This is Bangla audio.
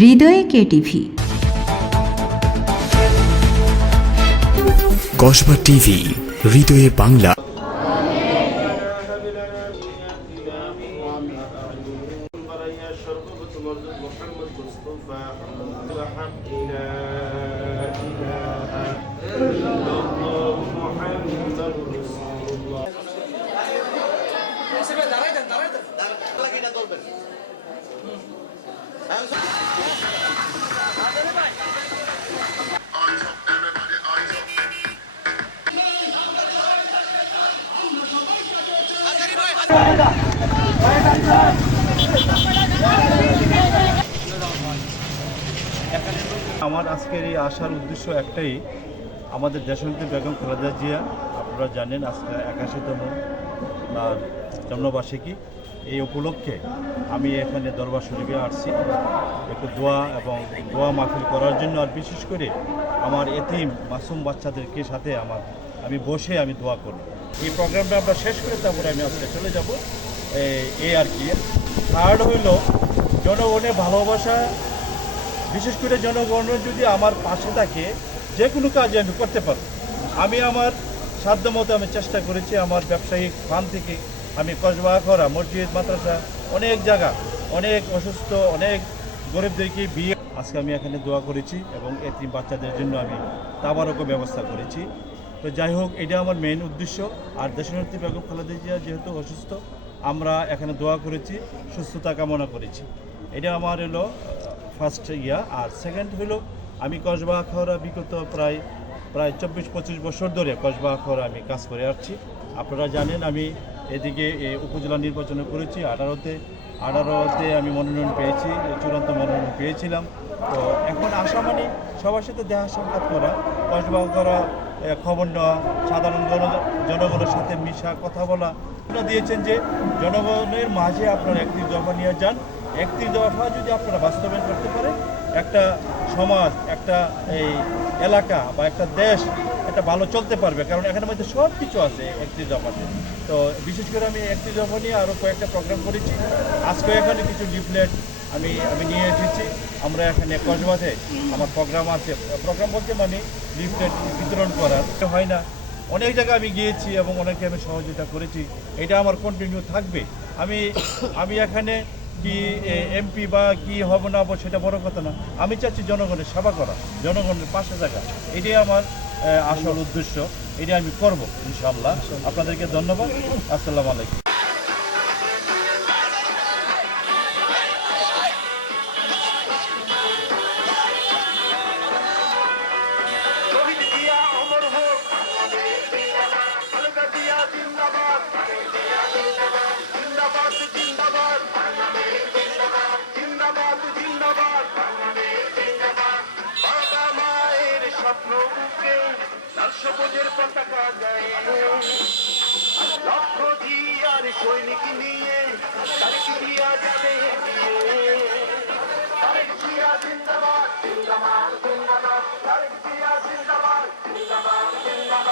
হৃদয়ে কে টিভি? কসবা টিভি হৃদয়ে বাংলা। আমার আজকের এই আসার উদ্দেশ্য একটাই, আমাদের দেশনেত্রী বেগম খালেদা জিয়া, আপনারা জানেন আজকে একাশিতম তার জন্মবার্ষিকী। এই উপলক্ষে আমি এখানে দরবার শরীফে আসছি। একটু দোয়া এবং দোয়া মাহফিল করার জন্য আর বিশেষ করে আমার এতিম মাসুম বাচ্চাদেরকে সাথে আমার আমি বসে আমি দোয়া করব। এই প্রোগ্রামটা আমরা শেষ করে তারপরে আমি আজকে চলে যাব এই আর কি। থার্ড হইল, জনগণের ভালোবাসা, বিশেষ করে জনগণ যদি আমার পাশে থাকে, যে কোনো কাজ আমি করতে পারব। আমি আমার সাধ্যমতো আমি চেষ্টা করেছি, আমার ব্যবসায়িক ফান্ড থেকে আমি কসবা, করা, মসজিদ, মাদ্রাসা, অনেক জায়গা, অনেক অসুস্থ, অনেক গরিবদেরকে বিয়ে আজকে আমি এখানে দোয়া করেছি এবং এতিম বাচ্চাদের জন্য আমি তাবারকও ব্যবস্থা করেছি। তো যাই হোক এটা আমার মেইন উদ্দেশ্য। আর দেশনেত্রী বেগম খালেদা জিয়া যেহেতু অসুস্থ আমরা এখানে দোয়া করেছি সুস্থতা কামনা করেছি। এটা আমার হলো ফার্স্ট ইয়া আর সেকেন্ড হলো আমি কসবা আখাউড়া বিগত প্রায় প্রায় চব্বিশ পঁচিশ বছর ধরে কসবা আখাউড়া আমি কাজ করে আসছি। আপনারা জানেন আমি এদিকে উপজেলা নির্বাচনে করেছি আঠারোতে আঠারোতে আমি মনোনয়ন পেয়েছি চূড়ান্ত মনোনয়ন পেয়েছিলাম। তো এখন আসা মানে সবার সাথে দেখা সাক্ষাৎ করা কসবা এ, খবর নেওয়া, সাধারণ জন, জনগণের সাথে মিশা, কথা বলা আপনারা দিয়েছেন যে জনগণের মাঝে আপনারা একটি দফা নিয়ে যান। একটি দফা যদি আপনারা বাস্তবায়ন করতে পারেন, একটা সমাজ, একটা এই এলাকা বা একটা দেশ একটা ভালো চলতে পারবে, কারণ এখানের মধ্যে সব কিছু আছে একটি দফাতে। তো বিশেষ করে আমি একটি দফা নিয়ে আরও কয়েকটা প্রোগ্রাম করেছি। আজকে এখানে কিছু লিফলেট আমি আমি নিয়ে এসেছি। আমরা এখানে কসবাতে আমার প্রোগ্রাম আছে। প্রোগ্রাম বলতে মানে লিফলেট বিতরণ করার। হয় না। অনেক জায়গায় আমি গিয়েছি এবং অনেকে আমি সহযোগিতা করেছি। এটা আমার কন্টিনিউ থাকবে। আমি আমি এখানে কি এমপি বা কি হব না হব সেটা বড় কথা না। আমি চাচ্ছি জনগণের সেবা করা, জনগণের পাশে থাকা। এটাই আমার আসল উদ্দেশ্য। এটা আমি করব ইনশাল্লাহ আপনাদেরকে ধন্যবাদ। আসসালামু আলাইকুম।